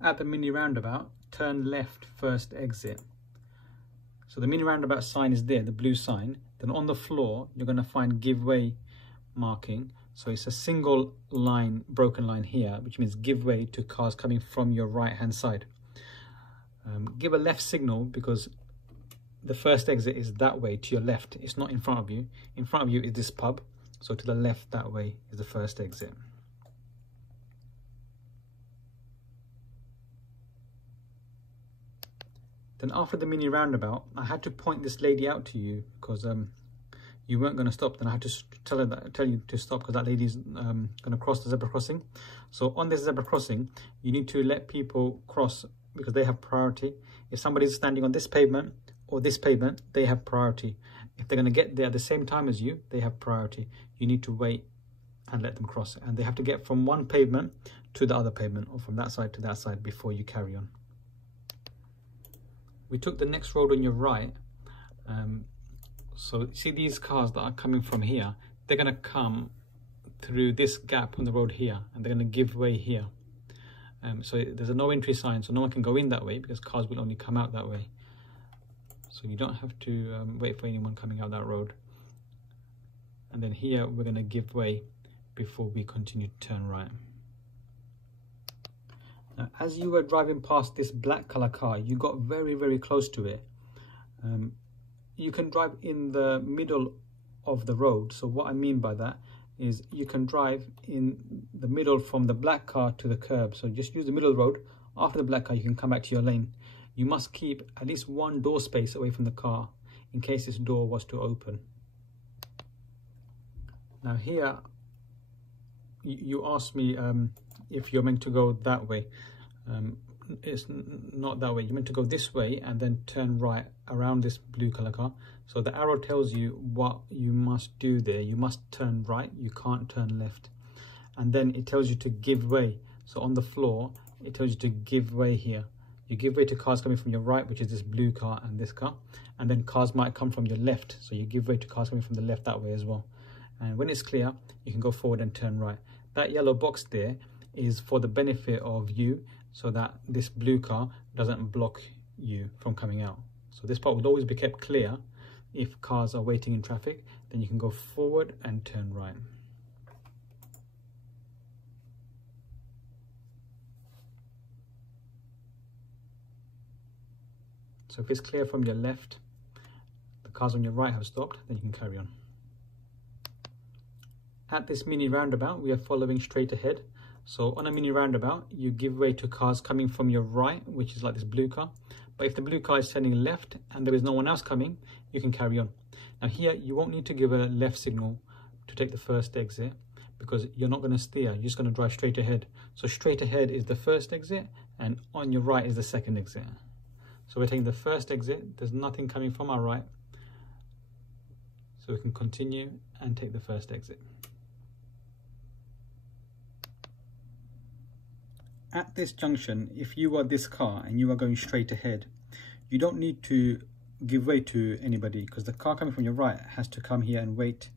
At the mini roundabout, turn left first exit. So the mini roundabout sign is there, the blue sign. Then on the floor, you're going to find give way marking. So it's a single line, broken line here, which means give way to cars coming from your right hand side. Give a left signal because the first exit is that way to your left. It's not in front of you. In front of you is this pub. So to the left that way is the first exit. Then after the mini roundabout, I had to point this lady out to you because you weren't going to stop. Then I had to tell you to stop because that lady's going to cross the zebra crossing. So on this zebra crossing, you need to let people cross because they have priority. If somebody's standing on this pavement or this pavement, they have priority. If they're going to get there at the same time as you, they have priority. You need to wait and let them cross. And they have to get from one pavement to the other pavement or from that side to that side before you carry on. We took the next road on your right. So see these cars that are coming from here, they're going to come through this gap on the road here and they're going to give way here. So there's a no entry sign, so no one can go in that way because cars will only come out that way. So you don't have to wait for anyone coming out that road. And then here we're going to give way before we continue to turn right. Now, as you were driving past this black color car, you got very, very close to it. You can drive in the middle of the road. So what I mean by that is you can drive in the middle from the black car to the curb. So just use the middle of the road. After the black car, you can come back to your lane. You must keep at least one door space away from the car in case this door was to open. Now here, you asked me if you're meant to go that way. It's not that way. You're meant to go this way and then turn right around this blue color car. So the arrow tells you what you must do there. You must turn right, you can't turn left. And then it tells you to give way. So on the floor, it tells you to give way here. You give way to cars coming from your right, which is this blue car and this car. And then cars might come from your left. So you give way to cars coming from the left that way as well. And when it's clear, you can go forward and turn right. That yellow box there is for the benefit of you so that this blue car doesn't block you from coming out. So this part will always be kept clear. If cars are waiting in traffic, then you can go forward and turn right. So if it's clear from your left, the cars on your right have stopped, then you can carry on. At this mini roundabout, we are following straight ahead. So on a mini roundabout, you give way to cars coming from your right, which is like this blue car. But if the blue car is turning left and there is no one else coming, you can carry on. Now here, you won't need to give a left signal to take the first exit because you're not going to steer, you're just going to drive straight ahead. So straight ahead is the first exit and on your right is the second exit. So we're taking the first exit, there's nothing coming from our right. So we can continue and take the first exit. At this junction, if you are this car and you are going straight ahead, you don't need to give way to anybody because the car coming from your right has to come here and wait.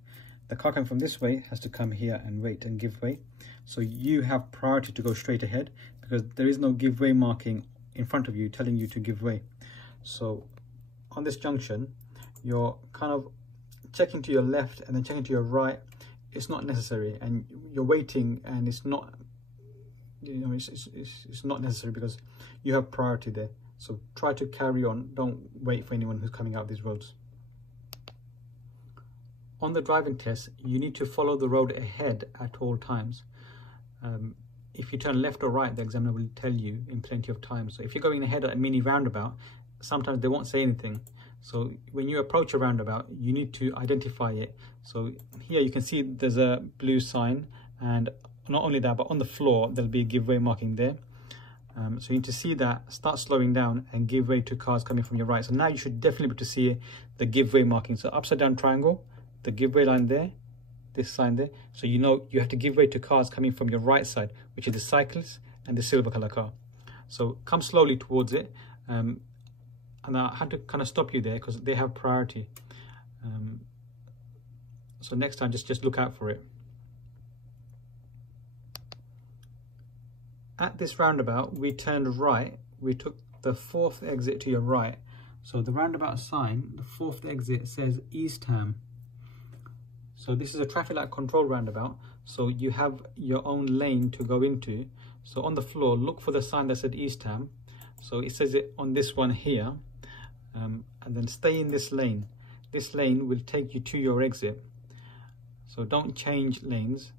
The car coming from this way has to come here and wait and give way. So you have priority to go straight ahead because there is no give way marking in front of you telling you to give way. So on this junction, you're kind of checking to your left and then checking to your right. It's not necessary and you're waiting and it's not, you know, it's not necessary because you have priority there. So try to carry on. Don't wait for anyone who's coming out these roads. On the driving test, you need to follow the road ahead at all times. If you turn left or right, the examiner will tell you in plenty of time. So if you're going ahead at a mini roundabout, sometimes they won't say anything. So when you approach a roundabout, you need to identify it. So here you can see there's a blue sign, and not only that, but on the floor, there'll be a give way marking there. So you need to see that, start slowing down and give way to cars coming from your right. So now you should definitely be able to see the give way marking. So upside down triangle, the give way line there, this sign there. So you know you have to give way to cars coming from your right side, which is the cyclist and the silver color car. So come slowly towards it. And I had to kind of stop you there because they have priority. So next time, just look out for it. at this roundabout, we turned right. We took the 4th exit to your right. So the roundabout sign, the 4th exit says Eastham. So this is a traffic light control roundabout. So you have your own lane to go into. So on the floor, look for the sign that said Eastham. So it says it on this one here. And then stay in this lane. This lane will take you to your exit. So don't change lanes.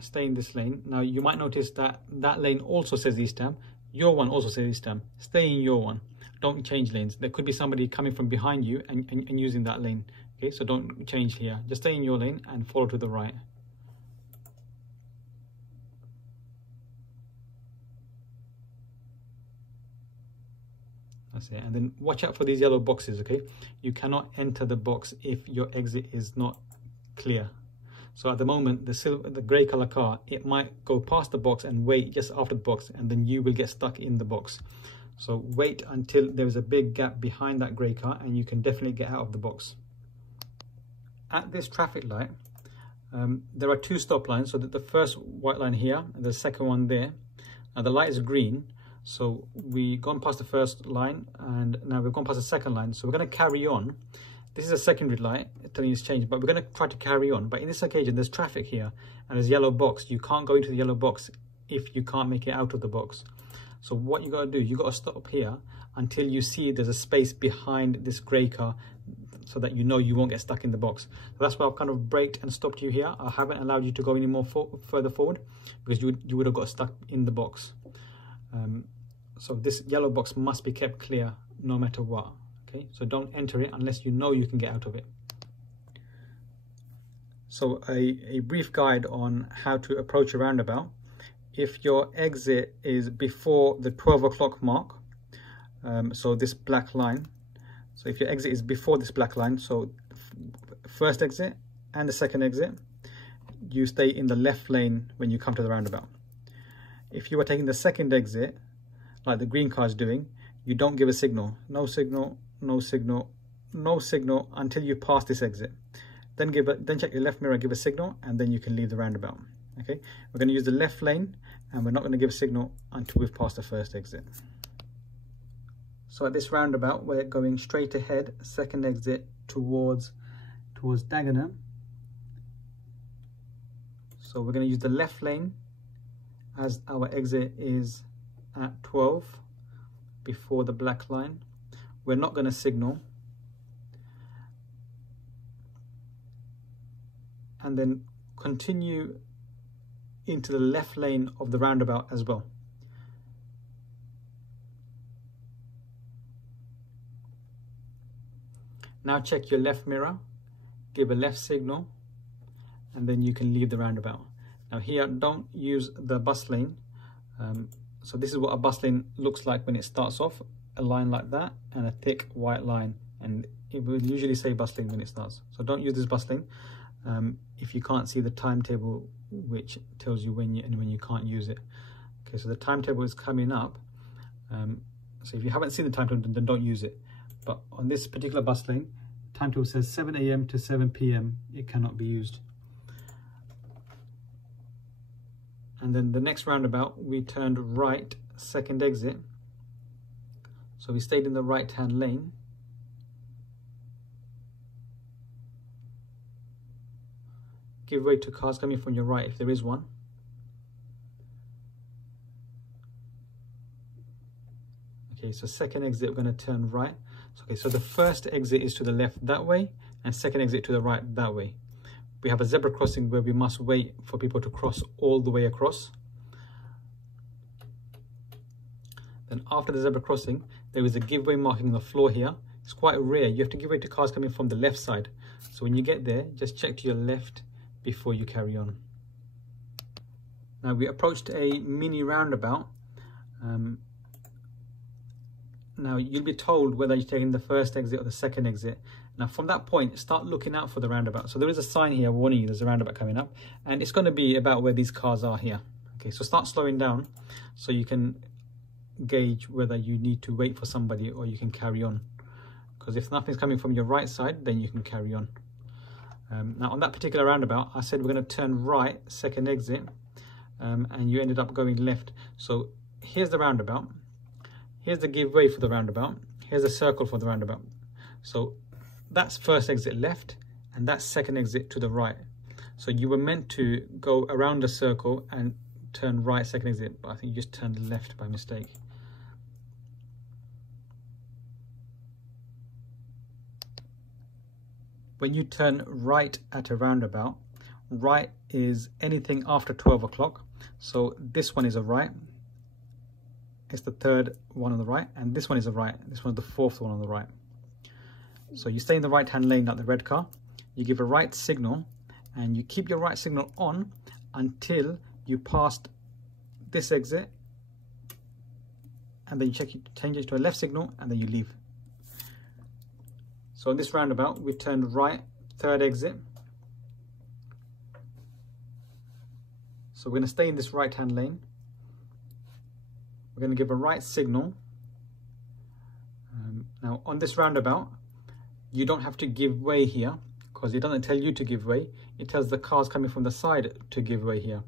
Stay in this lane. Now you might notice that that lane also says Eastham. Your one also says Eastham. Stay in your one. Don't change lanes. There could be somebody coming from behind you and using that lane. Okay, so don't change here. Just stay in your lane and follow to the right. That's it. And then watch out for these yellow boxes, okay? You cannot enter the box if your exit is not clear. So at the moment, the grey color car, it might go past the box and wait just after the box, and then you will get stuck in the box. So wait until there is a big gap behind that grey car and you can definitely get out of the box. At this traffic light, there are 2 stop lines. So that the first white line here and the second one there. Now the light is green. So we've gone past the first line and now we've gone past the second line. So we're going to carry on. This is a secondary light telling you it's changed, but we're going to try to carry on. But in this occasion, there's traffic here and there's yellow box. You can't go into the yellow box if you can't make it out of the box. So what you got to do, you got to stop here until you see there's a space behind this grey car so that you know you won't get stuck in the box. So that's why I've kind of braked and stopped you here. I haven't allowed you to go any more further forward because you would have got stuck in the box. So this yellow box must be kept clear no matter what. Okay, so don't enter it unless you know you can get out of it. So a brief guide on how to approach a roundabout. If your exit is before the 12 o'clock mark, so this black line, so if your exit is before this black line, so first exit and the second exit, you stay in the left lane when you come to the roundabout. If you are taking the second exit, like the green car is doing, you don't give a signal. No signal, no signal, no signal until you pass this exit. Then check your left mirror, give a signal, and then you can leave the roundabout. Okay, we're going to use the left lane and we're not going to give a signal until we've passed the first exit. So at this roundabout, we're going straight ahead, second exit towards Dagenham. So we're going to use the left lane as our exit is at 12 before the black line. We're not going to signal. And then continue into the left lane of the roundabout as well. Now check your left mirror, give a left signal, and then you can leave the roundabout. Now here, don't use the bus lane. So this is what a bus lane looks like when it starts off, a line like that and a thick white line, and it will usually say bus lane when it starts. So don't use this bus lane if you can't see the timetable which tells you when you can't use it. Okay, so the timetable is coming up. So if you haven't seen the timetable, then don't use it. But on this particular bus lane, timetable says 7 AM to 7 PM. It cannot be used. And then the next roundabout, we turned right, second exit. So we stayed in the right-hand lane. Give way to cars coming from your right if there is one. Okay, so second exit, we're going to turn right. Okay, so the first exit is to the left that way, and second exit to the right that way. We have a zebra crossing where we must wait for people to cross all the way across. Then after the zebra crossing, there is a giveaway marking on the floor here. It's quite rare. You have to give way to cars coming from the left side. So when you get there, just check to your left before you carry on. Now we approached a mini roundabout. Now you'll be told whether you're taking the first exit or the second exit. Now from that point, start looking out for the roundabout. So there is a sign here warning you there's a roundabout coming up, and it's going to be about where these cars are here. Okay, so start slowing down so you can gauge whether you need to wait for somebody or you can carry on. Because if nothing's coming from your right side, then you can carry on. Now on that particular roundabout, I said we're going to turn right, second exit. and you ended up going left. So here's the roundabout, here's the give way for the roundabout, here's a circle for the roundabout. So that's first exit left, and that's second exit to the right. So you were meant to go around the circle and turn right second exit, but I think you just turned left by mistake. When you turn right at a roundabout, right is anything after 12 o'clock. So this one is a right, it's the third one on the right, and this one is a right, this one's the fourth one on the right. So you stay in the right hand lane like the red car, you give a right signal, and you keep your right signal on until you passed this exit, and then you change it to a left signal, and then you leave. So in this roundabout, we turned right, third exit. So we're going to stay in this right hand lane. We're going to give a right signal. Now on this roundabout, you don't have to give way here, because it doesn't tell you to give way. It tells the cars coming from the side to give way here.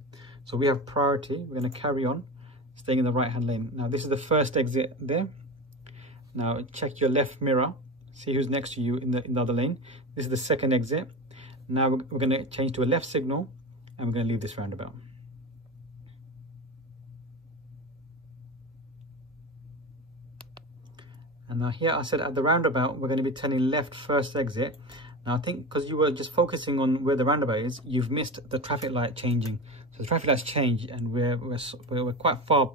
So we have priority. We're going to carry on staying in the right hand lane. Now this is the first exit there. Now check your left mirror. See who's next to you in the other lane. This is the second exit. Now we're going to change to a left signal, and we're going to leave this roundabout. And now here I said at the roundabout, we're going to be turning left first exit. Now I think because you were just focusing on where the roundabout is, you've missed the traffic light changing. So the traffic lights changed, and we're quite far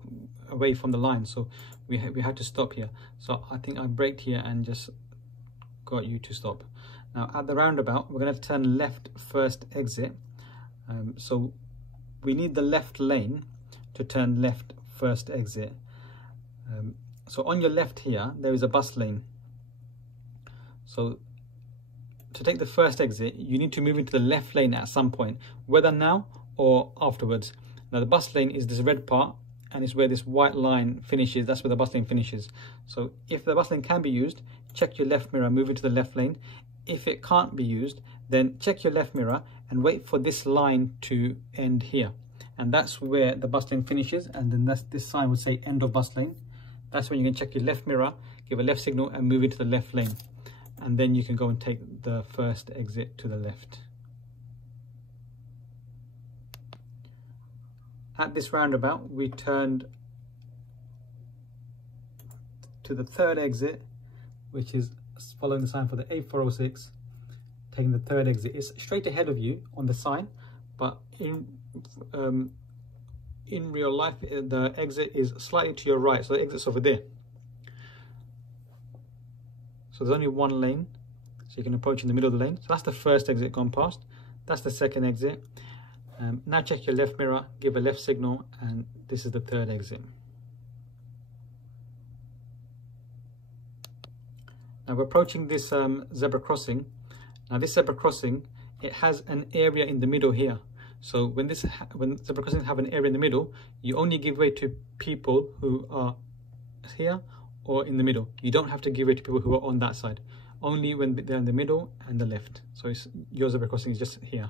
away from the line. So we had to stop here. So I think I braked here and just got you to stop. Now at the roundabout, we're going to turn left first exit. So we need the left lane to turn left first exit. So on your left here, there is a bus lane. So to take the first exit, you need to move into the left lane at some point, whether now or afterwards. Now the bus lane is this red part, and it's where this white line finishes. That's where the bus lane finishes. So if the bus lane can be used, check your left mirror, move into the left lane. If it can't be used, then check your left mirror and wait for this line to end here. And that's where the bus lane finishes, and then this sign would say end of bus lane. That's when you can check your left mirror, give a left signal, and move into the left lane. And then you can go and take the first exit to the left. At this roundabout, we turned to the third exit, which is following the sign for the A406, taking the third exit. It's straight ahead of you on the sign, but in real life, the exit is slightly to your right, so the exit's over there. So there's only one lane, so you can approach in the middle of the lane. So that's the first exit gone past. That's the second exit. Now check your left mirror, give a left signal, and this is the third exit. Now we're approaching this zebra crossing. Now this zebra crossing, it has an area in the middle here. So when zebra crossings have an area in the middle, you only give way to people who are here or in the middle. You don't have to give way to people who are on that side. Only when they're in the middle and the left. So your zebra crossing is just here.